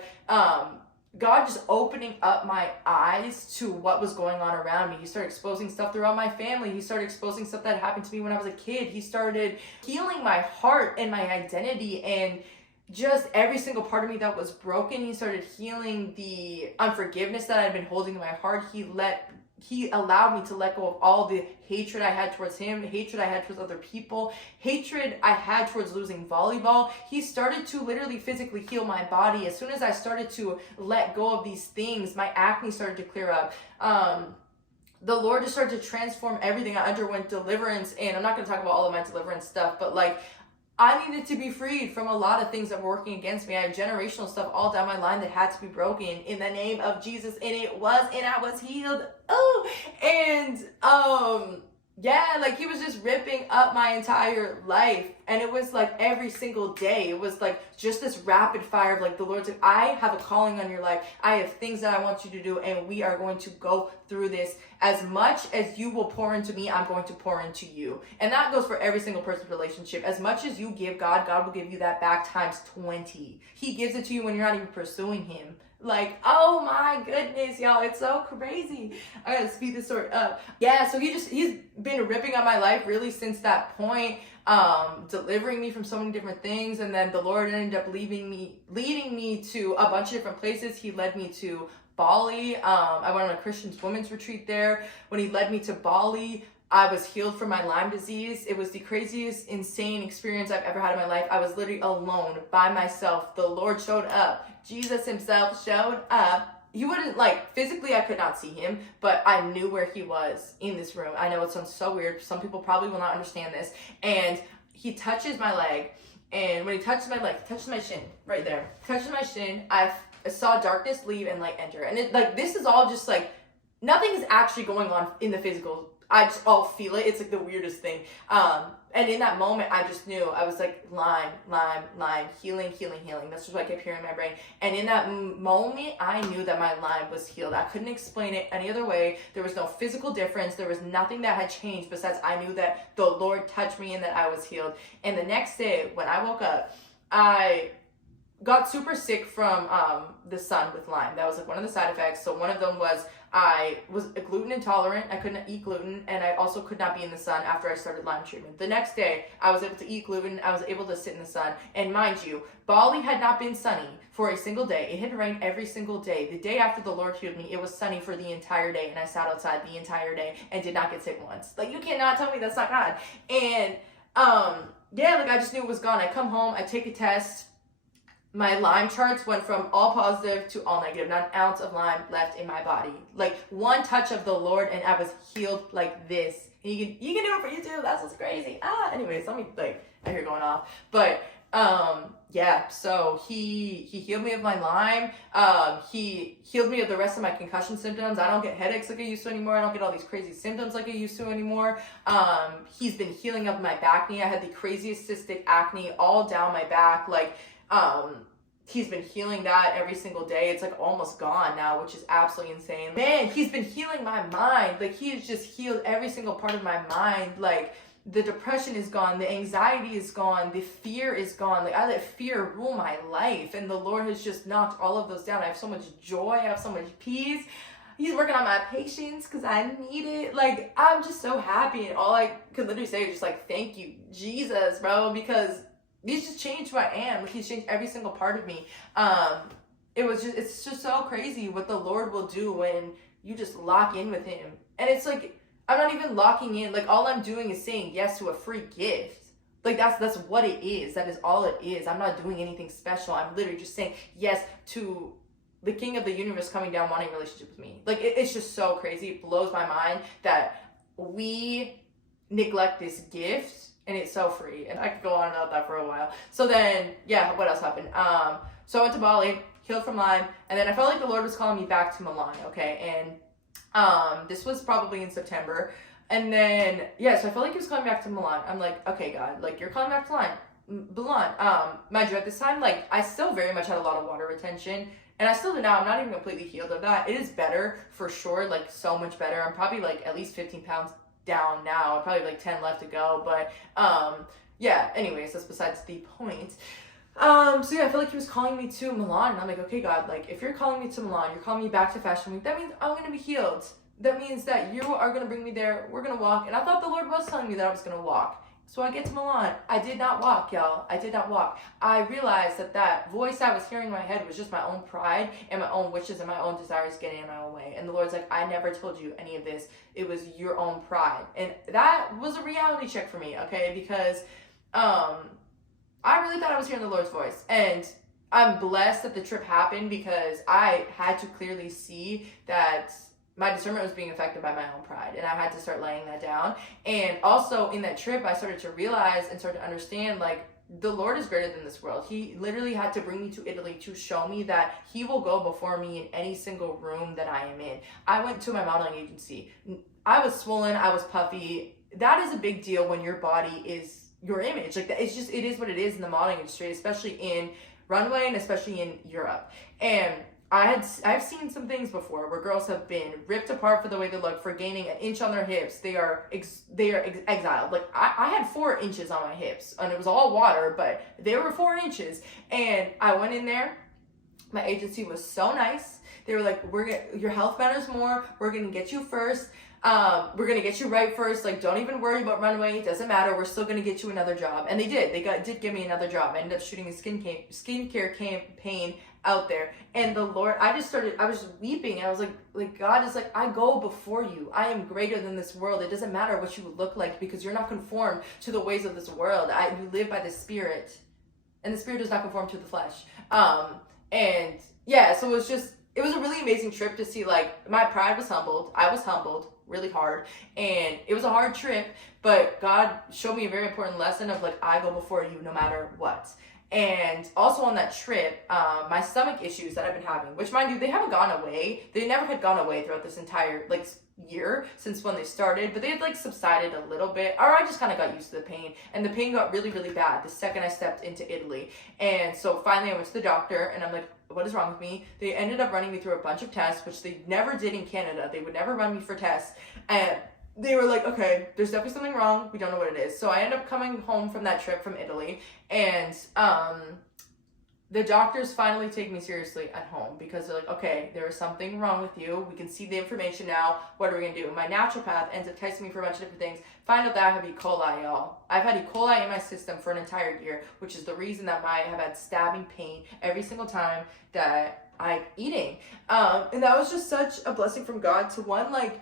God just opening up my eyes to what was going on around me. He started exposing stuff throughout my family. He started exposing stuff that happened to me when I was a kid. He started healing my heart and my identity and just every single part of me that was broken. He started healing the unforgiveness that I'd been holding in my heart. He allowed me to let go of all the hatred I had towards him, hatred I had towards other people, hatred I had towards losing volleyball. He started to literally physically heal my body. As soon as I started to let go of these things, my acne started to clear up. The Lord just started to transform everything. I underwent deliverance, and I'm not going to talk about all of my deliverance stuff, but like, I needed to be freed from a lot of things that were working against me. I had generational stuff all down my line that had to be broken in the name of Jesus, and I was healed. Oh, and yeah, like he was just ripping up my entire life, and it was like every single day. It was like just this rapid fire of like the Lord's like, I have a calling on your life. I have things that I want you to do, and we are going to go through this. As much as you will pour into me, I'm going to pour into you. And that goes for every single person's relationship. As much as you give God, God will give you that back times 20. He gives it to you when you're not even pursuing him. Like, oh my goodness, y'all, it's so crazy. I gotta speed this story up. Yeah, so he's been ripping up my life really since that point, delivering me from so many different things. And then the Lord ended up leading me to a bunch of different places. He led me to Bali. I went on a Christian women's retreat there. When he led me to Bali, I was healed from my Lyme disease. It was the craziest, insane experience I've ever had in my life. I was literally alone by myself. The Lord showed up. Jesus himself showed up. He wouldn't, like, physically I could not see him, but I knew where he was in this room. I know it sounds so weird. Some people probably will not understand this. And he touches my leg. And when he touches my leg, he touches my shin right there. Touches my shin. I saw darkness leave and light enter. And it, like, this is all just like, nothing is actually going on in the physical. I just all feel it. It's like the weirdest thing. And in that moment, I just knew. I was like, Lyme, healing. That's just what I kept hearing in my brain. And in that moment, I knew that my Lyme was healed. I couldn't explain it any other way. There was no physical difference. There was nothing that had changed besides I knew that the Lord touched me and that I was healed. And the next day, when I woke up, I got super sick from the sun with Lyme. That was like one of the side effects. So one of them was I was gluten intolerant. I couldn't eat gluten, and I also could not be in the sun after I started Lyme treatment. The next day, I was able to eat gluten. I was able to sit in the sun. And mind you, Bali had not been sunny for a single day. It had rained every single day. The day after the Lord healed me, it was sunny for the entire day, and I sat outside the entire day and did not get sick once. Like, you cannot tell me that's not God. And yeah, like I just knew it was gone. I come home, I take a test. My Lyme charts went from all positive to all negative. Not an ounce of Lyme left in my body. Like one touch of the Lord and I was healed like this. And you can do it for you too. That's what's crazy. Anyways, let me I hear going off. But yeah, so he healed me of my Lyme. He healed me of the rest of my concussion symptoms. I don't get headaches like I used to anymore. I don't get all these crazy symptoms like I used to anymore. He's been healing of my back knee. I had the craziest cystic acne all down my back. Like, he's been healing that every single day. It's like almost gone now, which is absolutely insane. Man, he's been healing my mind. Like, he has just healed every single part of my mind. Like, the depression is gone, the anxiety is gone, the fear is gone. Like, I let fear rule my life, and the Lord has just knocked all of those down. I have so much joy, I have so much peace. He's working on my patience because I need it. Like, I'm just so happy, and all I could literally say is just like, thank you, Jesus, bro, because he's just changed who I am. Like, he's changed every single part of me. It's just so crazy what the Lord will do when you just lock in with him. And it's like, I'm not even locking in. Like, all I'm doing is saying yes to a free gift. Like, that's what it is. That is all it is. I'm not doing anything special. I'm literally just saying yes to the King of the universe coming down, wanting a relationship with me. Like, it's just so crazy. It blows my mind that we neglect this gift, and it's so free. And I could go on about that for a while. So then, yeah, what else happened? So I went to Bali. healed from Lyme, and then I felt like the Lord was calling me back to Milan, okay? And this was probably in September. And then, yeah, so I felt like he was calling back to Milan. I'm like, okay, God, like, you're calling back to Milan. Mind you, at this time, like, I still very much had a lot of water retention. And I still do now. I'm not even completely healed of that. It is better, for sure, like, so much better. I'm probably, like, at least 15 pounds down now. Probably, like, 10 left to go. But, yeah, anyways, that's besides the point. So yeah, I feel like he was calling me to Milan. And I'm like, okay, God, like, if you're calling me to Milan, you're calling me back to Fashion Week, that means I'm going to be healed. That means that you are going to bring me there. We're going to walk. And I thought the Lord was telling me that I was going to walk. So I get to Milan. I did not walk, y'all. I did not walk. I realized that that voice I was hearing in my head was just my own pride and my own wishes and my own desires getting in my own way. And the Lord's like, I never told you any of this. It was your own pride. And that was a reality check for me, okay? Because I really thought I was hearing the Lord's voice. And I'm blessed that the trip happened because I had to clearly see that my discernment was being affected by my own pride, and I had to start laying that down. And also in that trip, I started to realize and start to understand, like, the Lord is greater than this world. He literally had to bring me to Italy to show me that he will go before me in any single room that I am in. I went to my modeling agency. I was swollen. I was puffy. That is a big deal when your body is your image. Like, it's just, it is what it is in the modeling industry, especially in runway and especially in Europe. And I've seen some things before where girls have been ripped apart for the way they look, for gaining an inch on their hips. They are exiled. Like, I had 4 inches on my hips, and it was all water, but they were 4 inches. And I went in there. My agency was so nice. They were like, your health matters more. We're gonna get you first. We're gonna get you right first. Like, don't even worry about runway. It doesn't matter. We're still gonna get you another job. And they did. Did give me another job. I ended up shooting a skincare campaign out there. And the Lord, I was weeping. I was like, God is like, I go before you. I am greater than this world. It doesn't matter what you look like because you're not conformed to the ways of this world. You live by the Spirit, and the Spirit does not conform to the flesh. And yeah, so it was a really amazing trip to see. Like, my pride was humbled. I was humbled really hard, and it was a hard trip, but God showed me a very important lesson of, like, I go before you no matter what. And also on that trip, my stomach issues that I've been having, which, mind you, they haven't gone away. They never had gone away throughout this entire, like, year since when they started, but they had, like, subsided a little bit, or I just kind of got used to the pain, and the pain got really, really bad the second I stepped into Italy. And so finally I went to the doctor, and I'm like, what is wrong with me? They ended up running me through a bunch of tests, which they never did in Canada. They would never run me for tests, and they were like, okay, there's definitely something wrong. We don't know what it is. So I ended up coming home from that trip from Italy, and the doctors finally take me seriously at home because they're like, okay, there is something wrong with you. We can see the information now. What are we going to do? My naturopath ends up testing me for a bunch of different things. Find out that I have E. coli, y'all. I've had E. coli in my system for an entire year, which is the reason that I have had stabbing pain every single time that I'm eating. And that was just such a blessing from God to, one, like,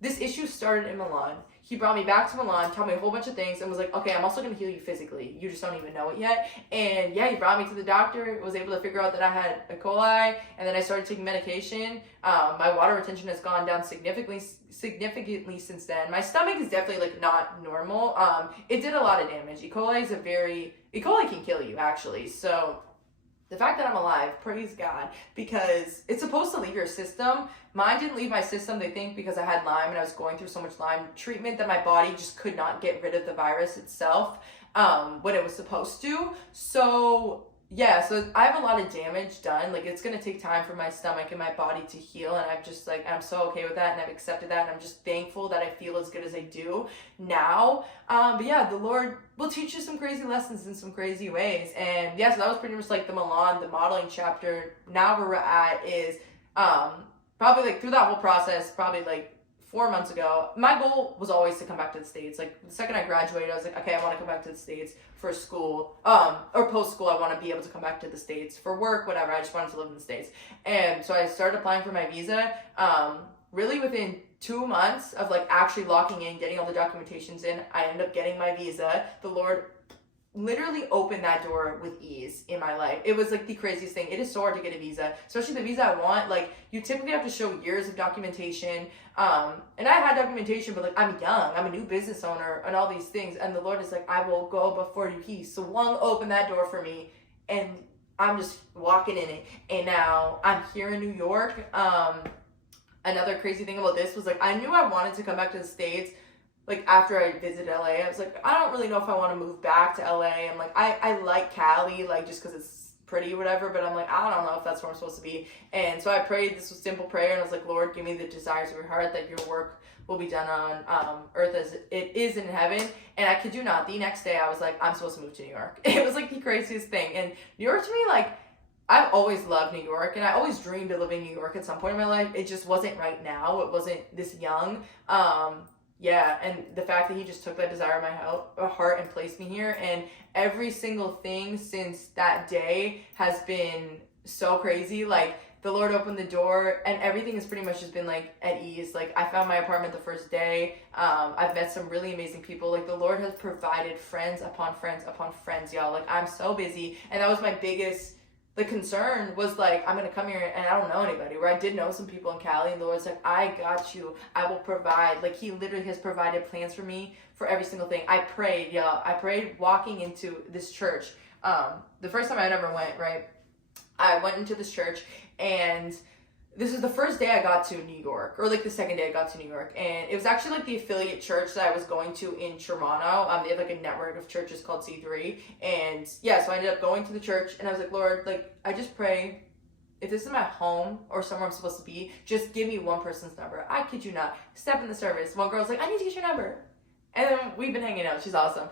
this issue started in Milan. He brought me back to Milan, told me a whole bunch of things, and was like, okay, I'm also going to heal you physically. You just don't even know it yet. And yeah, he brought me to the doctor, was able to figure out that I had E. coli, and then I started taking medication. My water retention has gone down significantly since then. My stomach is definitely, like, not normal. It did a lot of damage. E. coli can kill you, actually. So the fact that I'm alive, praise God, because it's supposed to leave your system. Mine didn't leave my system, they think, because I had Lyme and I was going through so much Lyme treatment that my body just could not get rid of the virus itself when it was supposed to. So yeah, so I have a lot of damage done. Like, it's going to take time for my stomach and my body to heal, and I'm so okay with that, and I've accepted that, and I'm just thankful that I feel as good as I do now. But yeah, the Lord will teach you some crazy lessons in some crazy ways. And yeah, so that was pretty much like the modeling chapter. Now where we're at is probably, like, through that whole process, probably like 4 months ago, my goal was always to come back to the States. Like, the second I graduated, I was like, okay, I want to come back to the States for school, or post-school. I want to be able to come back to the States for work, whatever. I just wanted to live in the States. And so I started applying for my visa, really within 2 months of, like, actually locking in, getting all the documentations in. I ended up getting my visa. The Lord literally opened that door with ease in my life. It was, like, the craziest thing. It is so hard to get a visa, especially the visa I want. Like, you typically have to show years of documentation. And I had documentation, but, like, I'm young. I'm a new business owner and all these things. And the Lord is like, I will go before you. He swung open that door for me. And I'm just walking in it. And now I'm here in New York. Another crazy thing about this was like, I knew I wanted to come back to the States like after I visited LA. I was like, I don't really know if I want to move back to LA. I'm like, I like Cali, like just because it's pretty or whatever, but I'm like, I don't know if that's where I'm supposed to be. And so I prayed this simple prayer, and I was like, Lord, give me the desires of your heart, that your work will be done on earth as it is in heaven. And I kid you not, the next day I was like, I'm supposed to move to New York. It was like the craziest thing. And New York to me, like, I've always loved New York, and I always dreamed of living in New York at some point in my life. It just wasn't right now. It wasn't this young. Yeah, and the fact that he just took that desire of my heart and placed me here, and every single thing since that day has been so crazy. Like, the Lord opened the door, and everything has pretty much just been like at ease. Like, I found my apartment the first day. I've met some really amazing people. Like, the Lord has provided friends upon friends upon friends, y'all. Like, I'm so busy, and that was my biggest. The concern was like, I'm going to come here and I don't know anybody, where I did know some people in Cali, and the Lord's like, I got you. I will provide. Like, he literally has provided plans for me for every single thing. I prayed, y'all. I prayed walking into this church. The first time I ever went, right? I went into this church, and this is the first day I got to New York, or like the second day I got to New York, and it was actually like the affiliate church that I was going to in Toronto. They have like a network of churches called C3, and yeah, so I ended up going to the church, and I was like, Lord, like, I just pray, if this is my home or somewhere I'm supposed to be, just give me one person's number. I kid you not. Step in the service. One girl's like, I need to get your number, and then we've been hanging out. She's awesome.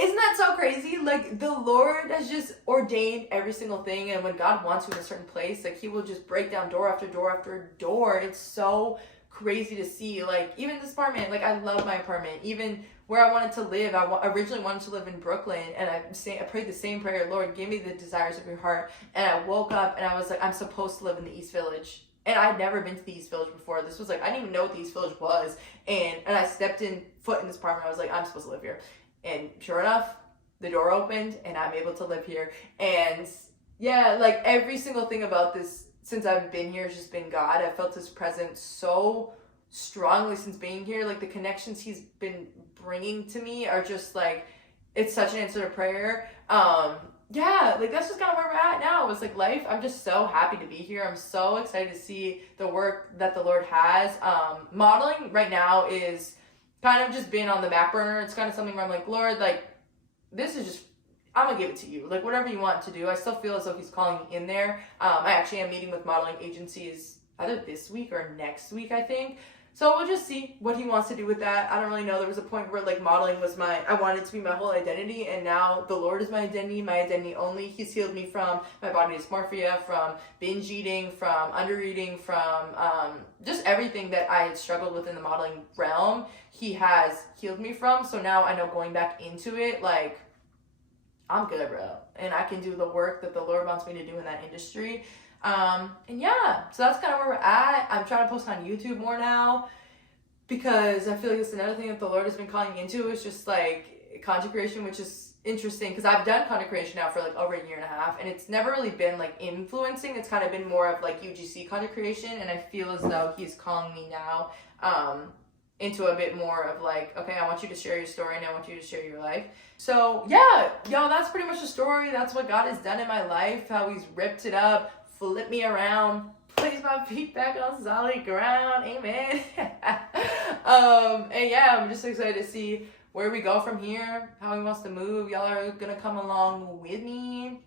Isn't that so crazy? Like, the Lord has just ordained every single thing, and when God wants you in a certain place, like, he will just break down door after door after door. It's so crazy to see. Like, even this apartment, like, I love my apartment. Even where I wanted to live, I originally wanted to live in Brooklyn, and I prayed the same prayer, Lord, give me the desires of your heart. And I woke up, and I was like, I'm supposed to live in the East Village. And I'd never been to the East Village before. This was like, I didn't even know what the East Village was. And I stepped foot in this apartment. I was like, I'm supposed to live here. And sure enough, the door opened, and I'm able to live here. And yeah, like, every single thing about this since I've been here has just been God. I felt his presence so strongly since being here. Like, the connections he's been bringing to me are just like, it's such an answer to prayer. Yeah, like, that's just kind of where we're at now. It's like life. I'm just so happy to be here. I'm so excited to see the work that the Lord has. Modeling right now is kind of just been on the back burner. It's kind of something where I'm like, Lord, like, this is just, I'm gonna give it to you. Like, whatever you want to do. I still feel as though he's calling me in there. I actually am meeting with modeling agencies either this week or next week, I think. So we'll just see what he wants to do with that. I don't really know. There was a point where, like, modeling was I wanted it to be my whole identity, and now the Lord is my identity only. He's healed me from my body dysmorphia, from binge eating, from under eating, from just everything that I had struggled with in the modeling realm. He has healed me from. So now I know going back into it, like, I'm good, bro. And I can do the work that the Lord wants me to do in that industry. And yeah, so that's kind of where we're at. I'm trying to post on YouTube more now, because I feel like it's another thing that the Lord has been calling me into. It's just like content creation, which is interesting because I've done content creation now for like over a year and a half, and it's never really been like influencing. It's kind of been more of like UGC content creation, and I feel as though he's calling me now into a bit more of like, okay, I want you to share your story, and I want you to share your life. So yeah, y'all, that's pretty much the story. That's what God has done in my life, how he's ripped it up, flipped me around, placed my feet back on solid ground. Amen. And yeah, I'm just excited to see where we go from here, how he wants to move. Y'all are gonna come along with me.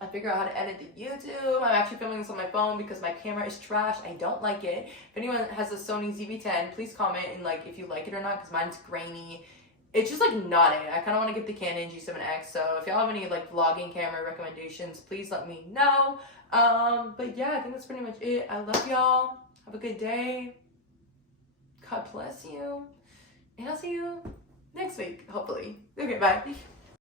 I figure out how to edit the YouTube. I'm actually filming this on my phone because my camera is trash. I don't like it. If anyone has a Sony ZV-10, please comment and like if you like it or not, because mine's grainy. It's just like not it. I kind of want to get the Canon G7X. So if y'all have any like vlogging camera recommendations, please let me know. But yeah, I think that's pretty much it. I love y'all. Have a good day. God bless you. And I'll see you next week, hopefully. Okay, bye.